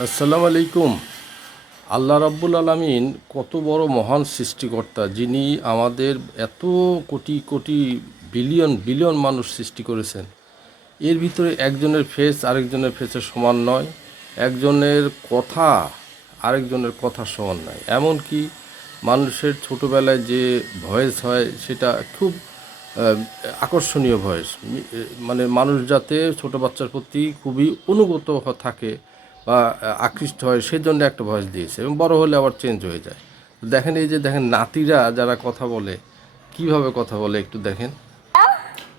আসসালামু আলাইকুম। আল্লাহ রাব্বুল আলামিন কত বড় মহান সৃষ্টিকর্তা, যিনি আমাদের এত কোটি কোটি বিলিয়ন বিলিয়ন মানুষ সৃষ্টি করেছেন। এর ভিতরে একজনের ফেস আরেকজনের ফেসের সমান নয়, একজনের কথা আরেকজনের কথার সমান নয়। এমনকি মানুষের ছোটোবেলায় যে ভয়েস হয় সেটা খুব আকর্ষণীয় ভয়েস, মানে মানুষ যাতে ছোটো বাচ্চার প্রতি খুবই অনুগত থাকে বা আকৃষ্ট হয় সেজন্য একটা ভয়েস দিয়েছে, এবং বড় হলে আবার চেঞ্জ হয়ে যায়। দেখেন, এই যে দেখেন নাতিরা যারা কথা বলে কিভাবে কথা বলে একটু দেখেন।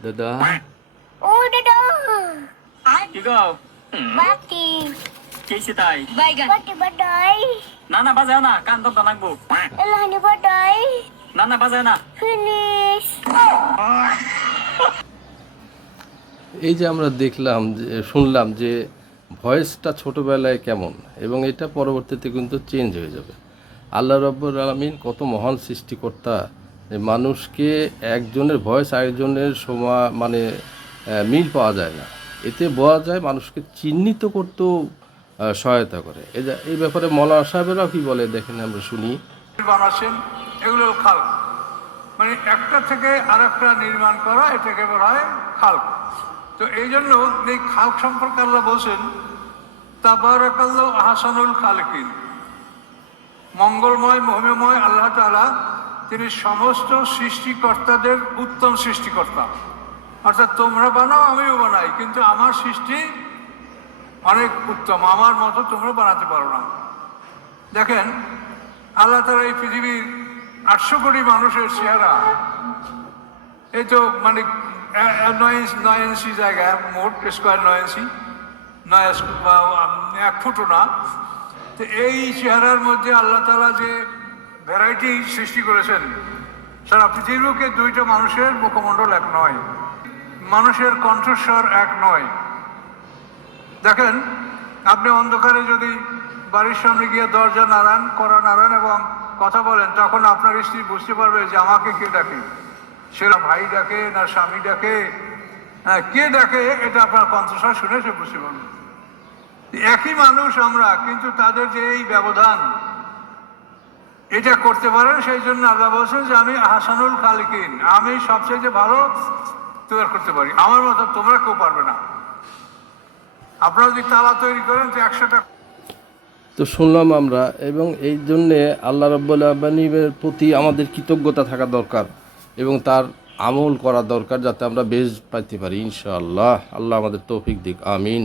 দাদা, ও দাদা, কি গো? বাতি কেসি তাই? বাইগান বাতি বাদাই না না বাজায় না, কান ধরতে নাকবো। এলানি বাদাই না না বাজায় না। ফিনিশ। এই যে আমরা দেখলাম, যে শুনলাম যে ভয়েসটা ছোটোবেলায় কেমন, এবং এটা পরবর্তীতে কিন্তু চেঞ্জ হয়ে যাবে। আল্লাহ রাব্বুল আলামিন কত মহান সৃষ্টিকর্তা, যে মানুষকে একজনের ভয়েস আরেকজনের মানে মিল পাওয়া যায় না, এতে বোঝা যায় মানুষকে চিহ্নিত করতেও সহায়তা করে। এই ব্যাপারে মৌলানা সাহেবেরাও কি বলে দেখেন, আমরা শুনি। বানাচ্ছেন, এগুলো খাল, মানে একটা থেকে আরেকটা নির্মাণ করা, এটাকে বলা হয় খাল। তো এই জন্য এই খাল সম্পর্কে আল্লাহ বলছেন তাবারাকাল্লাহু আহসানুল খালিকিন, মঙ্গলময় মহিমাময় আল্লাহ তাআলা তিনি সমস্ত সৃষ্টিকর্তাদের উত্তম সৃষ্টিকর্তা। অর্থাৎ তোমরা বানাও, আমিও বানাই, কিন্তু আমার সৃষ্টি অনেক উত্তম, আমার মতো তোমরা বানাতে পারো না। দেখেন, আল্লাহ তাআলা এই পৃথিবীর 800 কোটি মানুষের চেহারা, এই তো মানে 9 ইঞ্চি জায়গায় মোট স্কোয়ার 9 ইঞ্চি, 1 ফুটও না। তো এই চেহারার মধ্যে আল্লাহ তাআলা যে ভ্যারাইটি সৃষ্টি করেছেন, সারা পৃথিবীকে দুইটা মানুষের মুখমণ্ডল এক নয়, মানুষের কণ্ঠস্বর এক নয়। দেখেন, আপনি অন্ধকারে যদি বাড়ির সামনে গিয়ে দরজা কড়া নাড়ান এবং কথা বলেন, তখন আপনার স্ত্রী বুঝতে পারবে যে আমাকে কে ডাকে, সেটা ভাই ডাকে না স্বামী ডাকে, হ্যাঁ কে ডাকে, এটা আপনার কণ্ঠস্বর শুনে সে বুঝতে পারবে। একই মানুষ আমরা, কিন্তু তাদের যে এই ব্যবধান, এটা করতে পারেন। সেই জন্য আল্লাহ বলছেন যে আমি আহসানুল খালিকিন, আমি সবচেয়ে ভালো তৈরি করতে পারি, আমার মতো তোমরা কেউ পারবে না। আপনারা যদি তালা তৈরি করেন তো 100টা। তো শুনলাম আমরা, এবং এই জন্যে আল্লাহ রাব্বুল আলামিনের প্রতি আমাদের কৃতজ্ঞতা থাকা দরকার এবং তার আমল করা দরকার, যাতে আমরা বেশ পাইতে পারি ইনশাআল্লাহ। আল্লাহ আমাদের তৌফিক দিক, আমিন।